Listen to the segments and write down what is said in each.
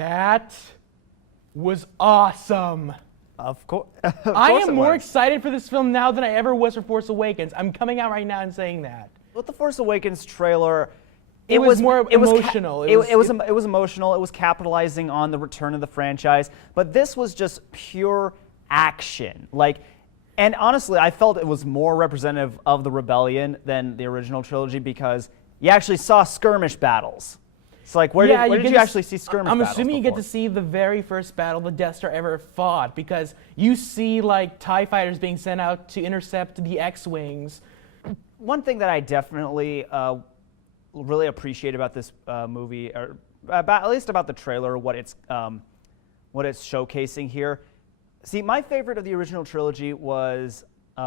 That was awesome. Of course. I am more excited for this film now than I ever was for Force Awakens. I'm coming out right now and saying that. With the Force Awakens trailer, it was more emotional. It was emotional. It was capitalizing on the return of the franchise. But this was just pure action. And honestly, I felt it was more representative of the Rebellion than the original trilogy because you actually saw skirmish battles. It's like, where did you actually see skirmish battles? I'm assuming you get to see the very first battle the Death Star ever fought, because you see TIE fighters being sent out to intercept the X-Wings. One thing that I definitely really appreciate about this movie, or at least about the trailer, what it's showcasing here. See, my favorite of the original trilogy was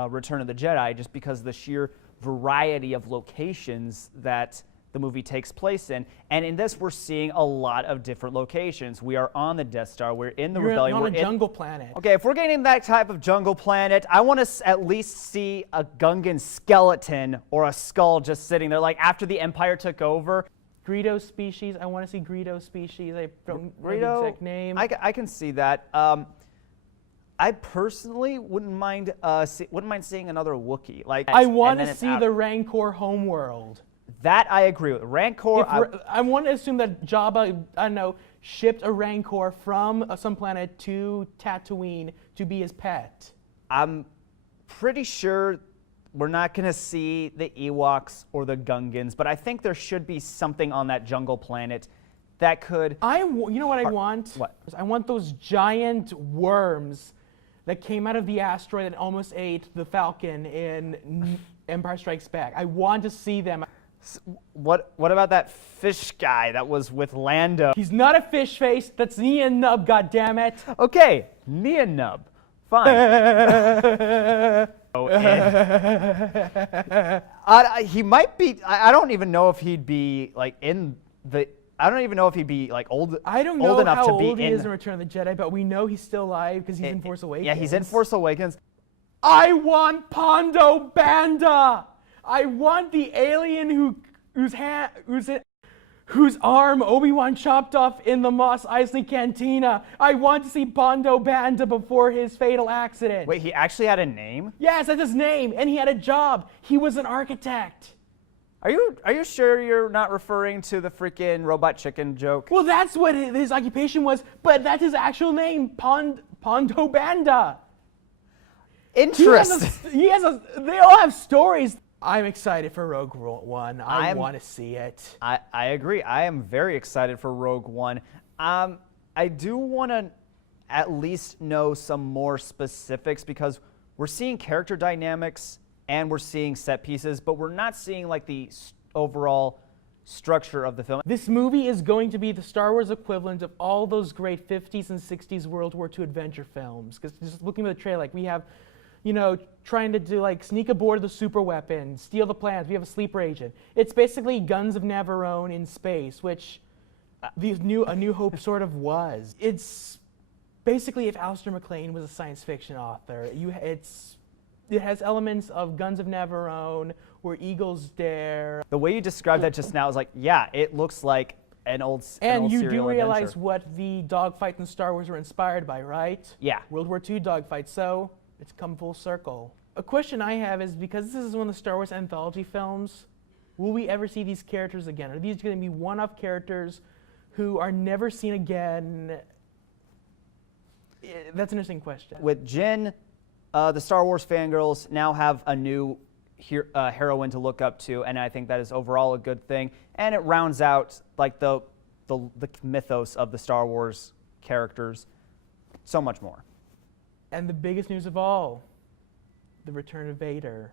Return of the Jedi, just because of the sheer variety of locations that the movie takes place in. And in this, we're seeing a lot of different locations. We are on the Death Star. We're in the Rebellion. We're on a jungle planet. Okay, if we're getting that type of jungle planet, I want to at least see a Gungan skeleton or a skull just sitting there, like after the Empire took over. Greedo species. I want to see Greedo species. I don't know the exact name. I can see that. I personally wouldn't mind seeing another Wookiee. I want to see the Rancor homeworld. That I agree with. Rancor. I want to assume that Jabba, I don't know, shipped a Rancor from some planet to Tatooine to be his pet. I'm pretty sure we're not going to see the Ewoks or the Gungans, but I think there should be something on that jungle planet that could. You know what I want? What? I want those giant worms that came out of the asteroid that almost ate the Falcon in Empire Strikes Back. I want to see them. What about that fish guy that was with Lando? He's not a fish face. That's Nia Nub, goddammit. Okay, Nia Nub. Fine. He might be. I don't even know if he'd be in the. I don't even know if he'd be old. I don't know old enough how to be old he is in Return of the Jedi, but we know he's still alive because he's in Force Awakens. Yeah, he's in Force Awakens. I want Pondo Banda. I want the alien whose arm Obi-Wan chopped off in the Mos Eisley Cantina. I want to see Pondo Banda before his fatal accident. Wait, he actually had a name? Yes, that's his name, and he had a job. He was an architect. Are you sure you're not referring to the freaking Robot Chicken joke? Well, that's what his occupation was, but that's his actual name, Pondo Banda. Interesting. They all have stories. I'm excited for Rogue One. I want to see it. I agree. I am very excited for Rogue One. I do want to at least know some more specifics because we're seeing character dynamics and we're seeing set pieces, but we're not seeing the overall structure of the film. This movie is going to be the Star Wars equivalent of all those great 50s and 60s World War II adventure films. Because just looking at the trailer, we have, trying to do sneak aboard the super weapon, steal the plans. We have a sleeper agent. It's basically Guns of Navarone in space, which A New Hope sort of was. It's basically if Alistair MacLean was a science fiction author. It has elements of Guns of Navarone, Where Eagles Dare. The way you described that just now is it looks like an old And you do realize adventure. what the dogfights in Star Wars were inspired by, right? Yeah. World War II dogfights. So it's come full circle. A question I have is, because this is one of the Star Wars anthology films, will we ever see these characters again? Are these going to be one-off characters who are never seen again? That's an interesting question. With Jyn, the Star Wars fangirls now have a new heroine to look up to, and I think that is overall a good thing. And it rounds out the mythos of the Star Wars characters so much more. And the biggest news of all, the return of Vader.